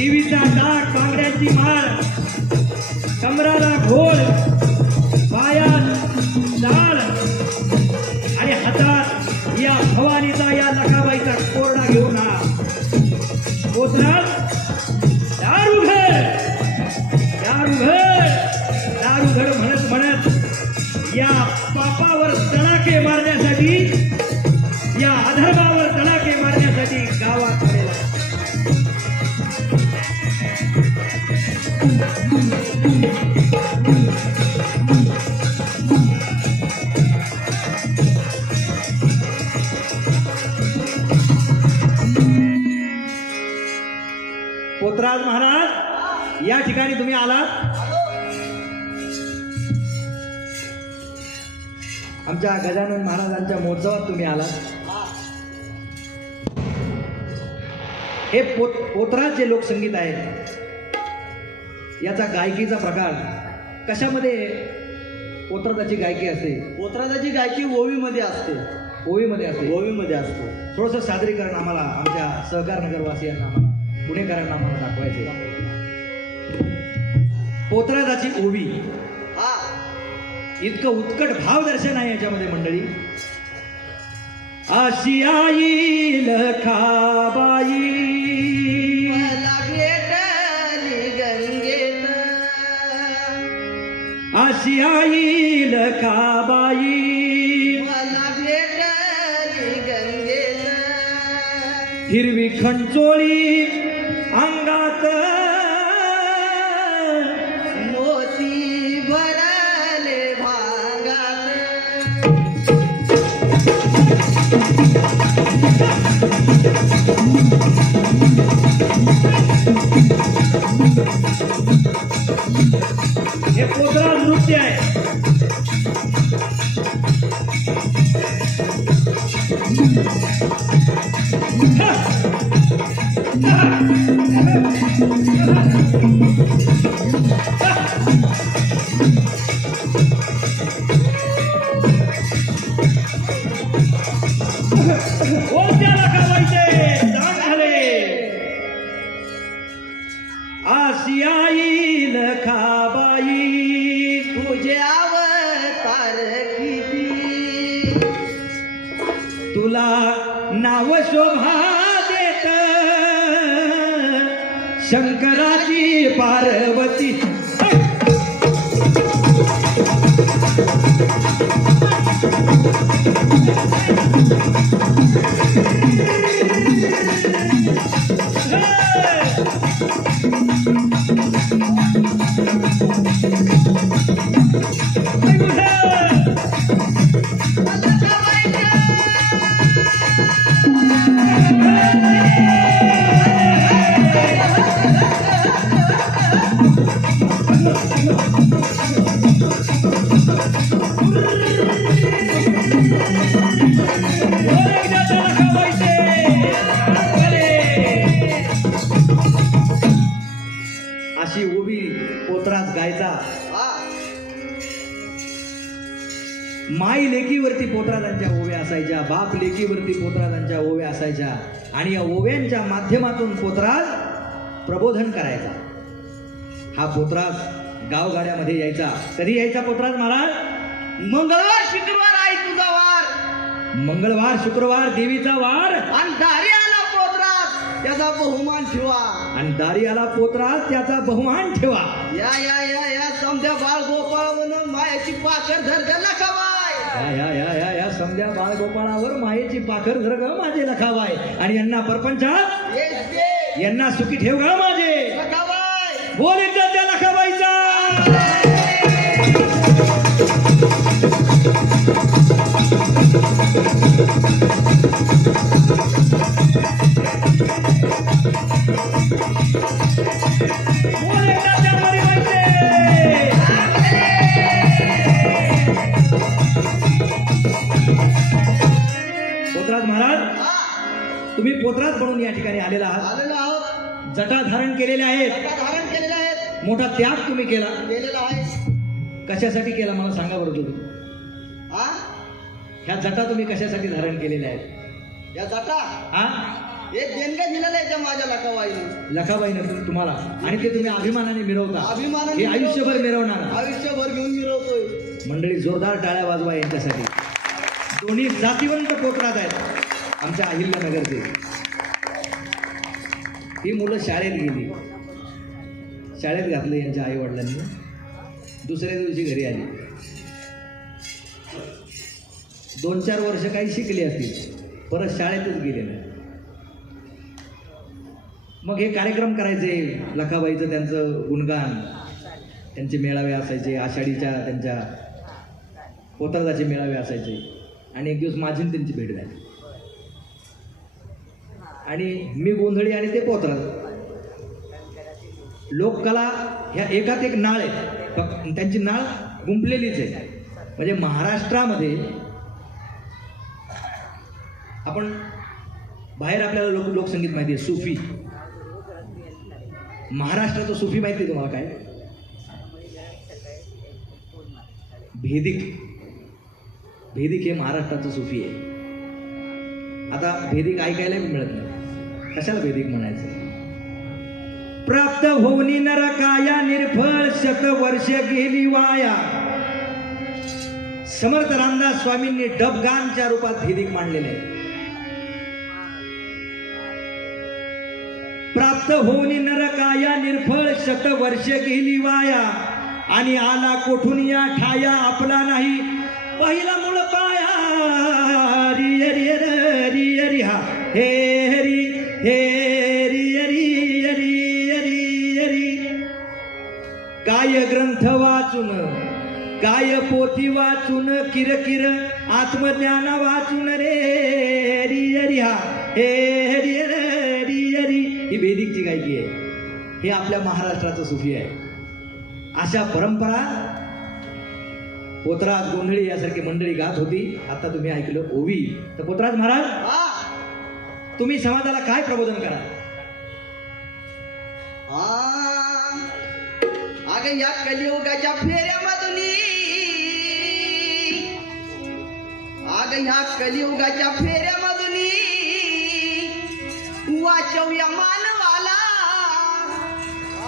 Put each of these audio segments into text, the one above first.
देवीचा डाक बांगड्याची माळ कमराला घोळ. पोतराज महाराज या ठिकाणी तुम्ही आलात? आमच्या गजानन महाराजांच्या महोत्सवात तुम्ही आलात. हे पोत पोतराज जे लोकसंगीत आहे याचा गायकीचा प्रकार. कशामध्ये पोतराजाची गायकी असते? पोत्राजाची गायकी ओवीमध्ये असते. ओवीमध्ये असते? ओवीमध्ये असतो. थोडंसं सादरीकरण आम्हाला आमच्या सहकार नगरवासियांना आम्हाला पुणेकरांना आम्हाला दाखवायचे पोतराजाची ओवी. हा. इतकं उत्कट भाव दर्शन आहे याच्यामध्ये मंडळी. अशी आई आई लखाबाई। मला भेटली गंगेत हिरवी खंचोळी अंगात. मोती भरले भागात. पोतराज नृत्य आहे कोणत्याला कावायचे शोभा देत. शंकराची पार्वती. अशी माई लेकीवरती पोतराजांच्या ओव्या असायच्या बाप लेकीवरती पोतराजांच्या ओव्या असायच्या आणि या ओव्यांच्या माध्यमातून पोतराज प्रबोधन करायचा. हा पोतराज गावगाड्यामध्ये यायचा. कधी यायचा पोतराज महाराज? मंगळवार शुक्रवार आहे तुझा वार. मंगळवार शुक्रवार देवीचा वार. आणि दारी आला पोत्रात त्याचा बहुमान ठेवा. आणि दारी आला पोतराज त्याचा बहुमान ठेवा. या या या या समध्या बाळ गोपाळ म्हणून मायाची पाकर धर धरला खवाय या या बाळगोपाळावर मायेची पाखर धर ग माझे लखावाय आणि यांना परपंचात यांना सुखी ठेव ग माझे. बोल एकदा त्या लखाबाईचा. धारण केलेले आहेत. धारण केलेले आहेत मोठा त्याग तुम्ही केला. केलेला आहे. कशासाठी केला मला सांगा बरं तुम्ही. हा ह्या जटा तुम्ही कशासाठी धारण केलेल्या आहेत? या जटा? हा हे देणगं दिलेलं आहे त्या माझ्या लकाबाईनं लखाबाईनं तुम- तुम्हाला. आणि ते तुम्ही अभिमानाने मिरवता. अभिमानाने हे आयुष्यभर मिरवणार. आयुष्यभर घेऊन मिरवतोय. मंडळी जोरदार टाळ्या वाजवा यांच्यासाठी. दोन्ही जातीवंत पोतराज आहेत. आमच्या अहिल्यानगरचे. ही मुलं शाळेत गेली. शाळेत घातलं यांच्या आईवडिलांनी. दुसऱ्या दिवशी घरी आली. दोन चार वर्ष काही शिकली असतील परत शाळेतच गेले नाही. मग हे कार्यक्रम करायचे लखाबाईचं त्यांचं गुणगान त्यांचे मेळावे असायचे आषाढीच्या त्यांच्या पोतरदाचे मेळावे असायचे. आणि एक दिवस माझी त्यांची भेट झाली. आणि मी गोंधळी आणि ते पोतराज लोककला ह्या एकात एक नाळ आहे. फक्त त्यांची नाळ गुंपलेलीच आहे. म्हणजे महाराष्ट्रामध्ये आपण बाहेर आपल्याला लोक लोकसंगीत माहिती आहे सुफी. महाराष्ट्राचं सुफी माहिती आहे तुम्हाला काय? भेदिक. भेदिक हे महाराष्ट्राचं सुफी आहे. आता भेदिक ऐकायला मिळत नाही. कशाला वैदिक म्हणायचं प्राप्त होऊनी नरकाया निर्फळ शत वर्ष गेली वाया समर्थ रामदास स्वामींनी डबगानच्या रूपात भेदिक मांडलेले प्राप्त होऊनी नरकाया निर्फळ शत वर्ष गेली वाया आणि आला कोठून या ठाया आपला नाही पहिला मूळ पाया रिय रिय रिय रि हा हे काय ग्रंथ वाचून काय पोथी वाचून किर किर आत्मज्ञान वाचून रे रिय रि हा हे रिय र, रिय रि ही वेदिकची गायकी आहे. हे आपल्या महाराष्ट्राचं सुफी आहे. अशा परंपरा पोतराज गोंधळी यासारखी मंडळी गात होती. आता तुम्ही ऐकलं ओवी. तर पोतराज महाराज तुम्ही समाजाला काय प्रबोधन करा हा. अग या कलियुगाच्या फेऱ्यामधून अगं ह्या कलियुगाच्या फेऱ्यामधून वाचवूया मानवाला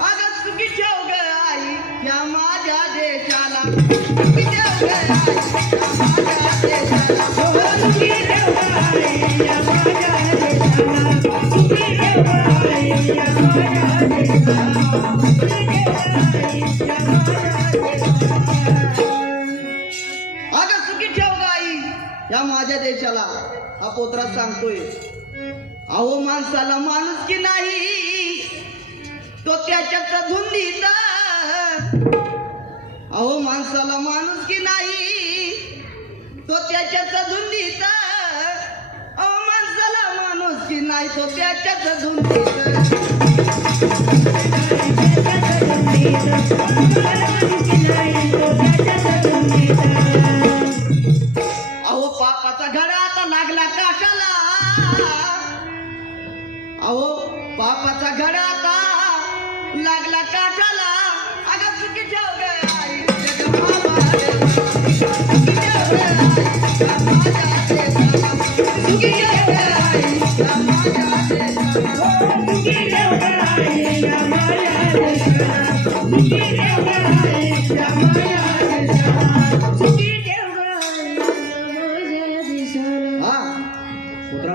ठेव आई या माझ्या देशाला मधुनी ठेव ग या माझ्या देशाला सुखी ठेव आई या माझ्या देशाला सुखी ठेव या माझ्या देशाला माझ्या देशाला हा पोत्रा सांगतोय अहो माणसाला माणूस की नाही? तो त्याच्या धुंदीत अहो माणसाला माणूस की नाही? तो त्याच्या धुंदीत अहो माणसाला माणूस की नाही? तो त्याच्यात धुंदीत पोतराज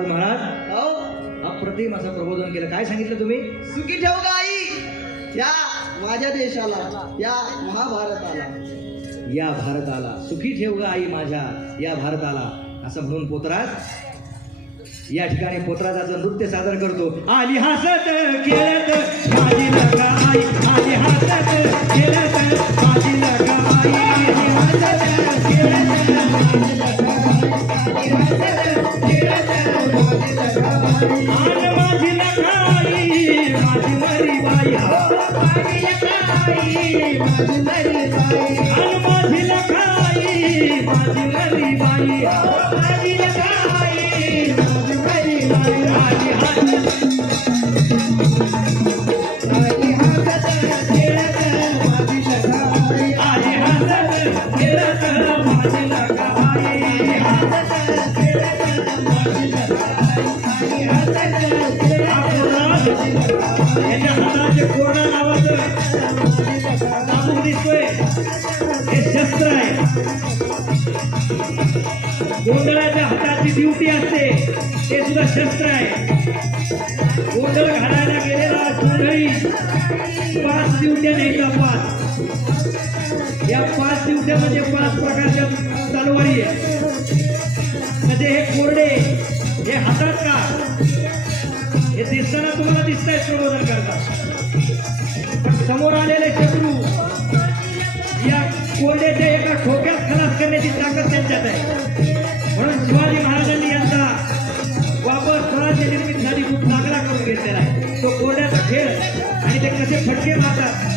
महाराज हो. अप्रतिम असं प्रबोधन केलं. काय सांगितलं तुम्ही? सुखी ठेव आई? या माझ्या देशाला या महाभारताला. या भारताला. सुखी ठेव ग आई माझ्या. या भारताला. असं म्हणून पोतराज या ठिकाणी पोतराजाचं नृत्य सादर करतो. आली हसत खेळत माझी आई आली हसत खेळत ते सुद्धा शस्त्र आहे. गोंधळ घालायला गेलेला गोंधळी पाच ड्युट्या न्यायचा पाच. या पाच दिवट्या म्हणजे पाच प्रकारच्या तलवारी आहे म्हणजे हे कोरडे हे हातात का? हे दिसताना तुम्हाला दिसत आहेत प्रबोधन करता. पण समोर आलेले शत्रू या कोरड्याच्या एका ठोक्यात खलास करण्याची ताकद त्यांच्यात आहे. म्हणून शिवाजी महाराजांनी यांचा खूप चांगला करून घेतलेला आहे. तो कोरड्याचा खेळ आणि ते कसे फटके मारतात.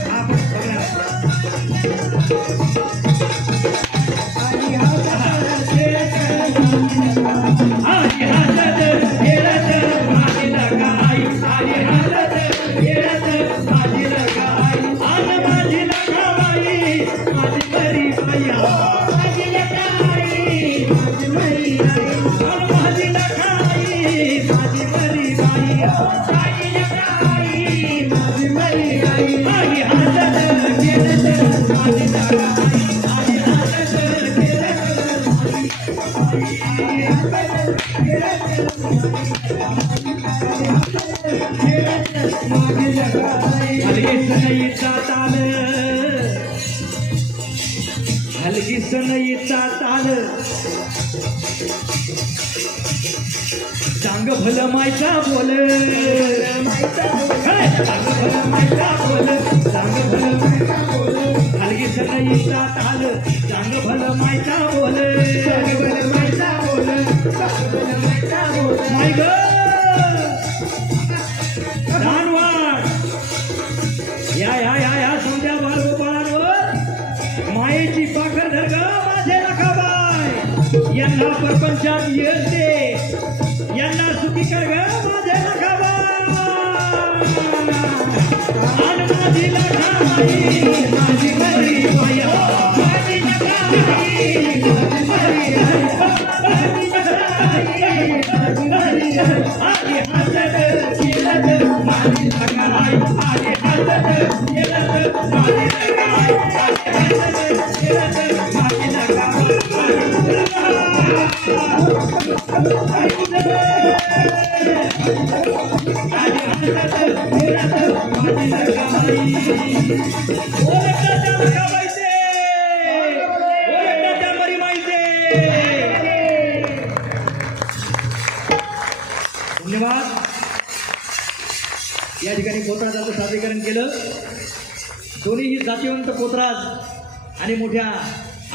चांग भल मायचा बोल. चांग भल मायचा बोल. चांग भल मायचा बोल. हलगी सनईचा आल. चांग भल मायचा बोल. चांग भल मायचा बोल. चांग भल मायचा बोल. माय ग! यांना प्रपंचात येते. यांना सुखी कर ग माझे नखाबाय माझी लखाबाई माझी मरी बाया माझी माझी माझी माझी माझी माझी धन्यवाद. या ठिकाणी पोतराजाचं सादरीकरण केलं. दोन्हीही जातीवंत पोतराज आणि मोठ्या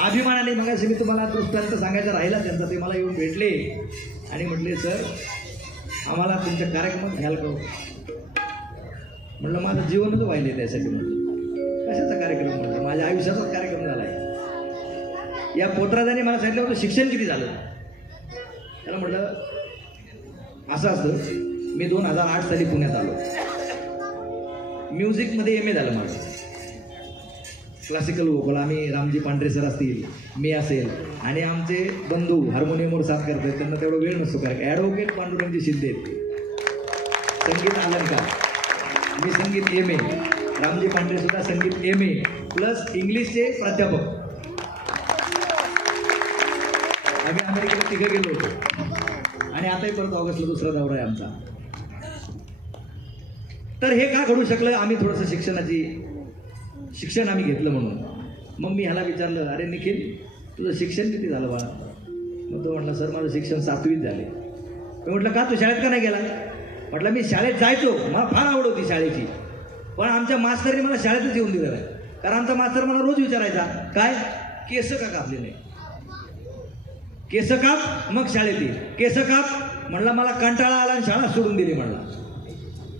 अभिमानाने मगाशी मी तुम्हाला दृष्टांत सांगायचा राहिला त्यांचा ते मला येऊन भेटले. आणि म्हटले सर आम्हाला तुमच्या कार्यक्रमात घ्याल करू. म्हणलं म्हटलं माझं जीवनच वाहिले त्यासाठी म्हटलं कशाचा कार्यक्रम म्हटलं? माझ्या आयुष्याचाच कार्यक्रम झाला आहे या पोत्राजाने मला सांगितलं होतं शिक्षण किती झालं? त्याला म्हटलं असं असतं मी दोन हजार आठ साली पुण्यात आलो. म्युझिकमध्ये एम ए झालं माझं. क्लासिकल वोकल आम्ही रामजी पांढरे सर असतील मी असेल आणि आमचे बंधू हार्मोनियमवर साथ करतात त्यांना तेवढा वेळ नसतो कारण ॲडव्होकेट पांडुरंगजी शिंदे आहेत. संगीत अलंकार. मी संगीत एम ए रामजी पांढरे सुद्धा संगीत एम ए प्लस इंग्लिशचे प्राध्यापक. आम्ही अमेरिकेला तिघं गेलो होतो. आणि आताही परत ऑगस्टला दुसरा दौरा आहे आमचा. तर हे का घडू शकलं? आम्ही थोडंसं शिक्षणाची शिक्षण आम्ही घेतलं म्हणून. मग मी ह्याला विचारलं अरे निखिल तुझं शिक्षण किती झालं बाळा? मग तो म्हटला सर माझं शिक्षण सातवीत झाले. मी म्हटलं का तू शाळेत का नाही गेला? म्हटलं मी शाळेत जायचो. मला फार आवड होती शाळेची. पण आमच्या मास्तरने मला शाळेतच येऊन दिलं नाही. कारण आमचा मास्तर मला रोज विचारायचा काय? केस का कापले नाही? केस काप मग शाळेत ये. केस काप म्हणला मला कंटाळा आला आणि शाळा सोडून दिली म्हणला.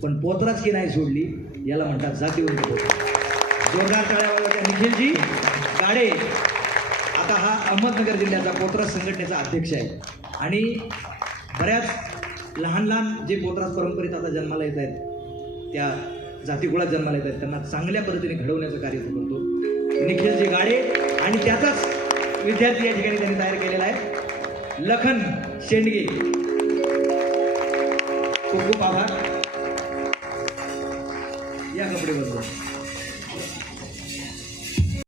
पण पोतराच की नाही सोडली. याला म्हणतात जातीवर पोतरा जोरदार टाळ्यावाल्या निखिलजी. गाडे आता हा अहमदनगर जिल्ह्याचा पोतराज संघटनेचा अध्यक्ष आहे. आणि बऱ्याच लहान लहान जे पोतराज परंपरेत आता जन्माला येत आहेत त्या जातीकुळात जन्माला येत आहेत त्यांना चांगल्या पद्धतीने घडवण्याचं कार्य तो करतो. निखिलजी गाडे आणि त्याचाच विद्यार्थी या ठिकाणी त्यांनी तयार केलेला आहे. लखन शेंडगे. खूप खूप आभार. या कपडे बदलून